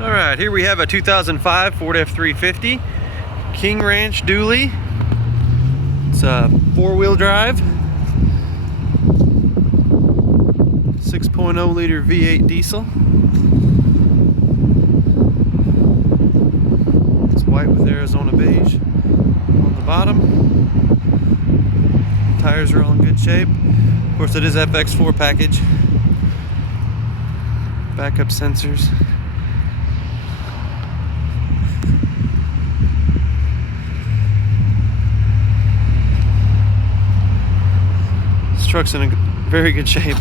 All right, here we have a 2005 Ford F-350 Kingranch dually. It's a four-wheel drive, 6.0 liter V8 diesel. It's white with Arizona beige on the bottom. Tires are all in good shape. Of course, it is FX4 package. Backup sensors. This truck's in a very good shape.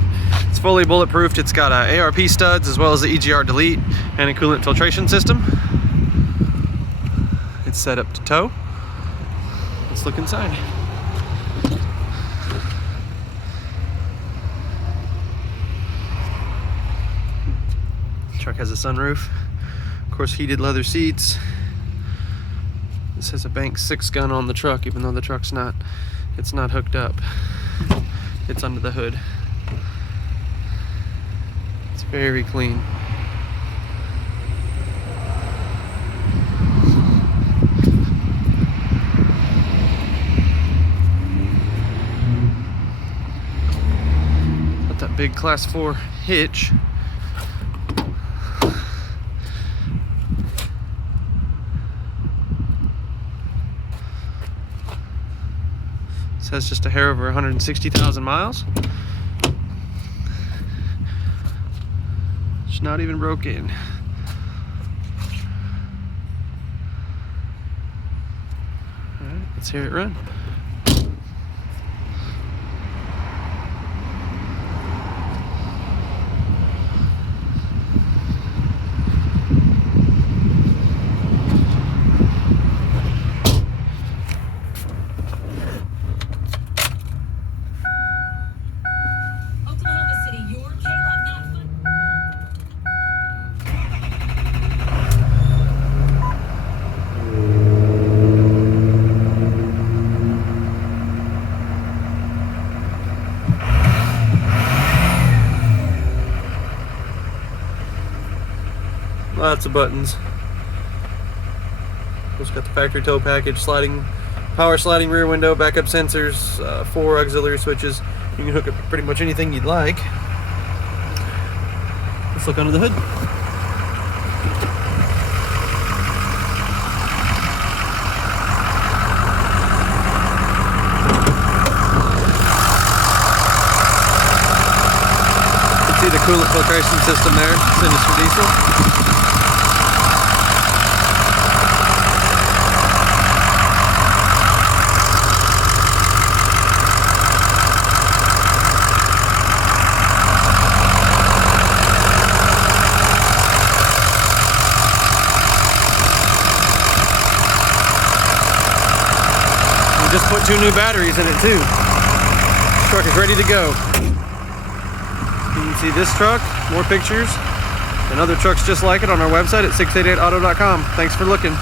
It's fully bulletproofed. It's got ARP studs as well as the EGR delete and a coolant filtration system. It's set up to tow. Let's look inside. Truck has a sunroof, of course heated leather seats. This has a Bank 6 gun on the truck, even though the truck's not hooked up. It's under the hood. It's very clean. Got that big Class 4 hitch. This has just a hair over 160,000 miles. It's not even broke in. All right, let's hear it run. Lots of buttons. It's got the factory tow package, power sliding rear window, backup sensors, 4 auxiliary switches. You can hook up pretty much anything you'd like. Let's look under the hood. You can see the coolant filtration system there, finished for diesel. Just put 2 new batteries in it too. This truck is ready to go. You can see this truck, more pictures, and other trucks just like it on our website at 688auto.com. Thanks for looking.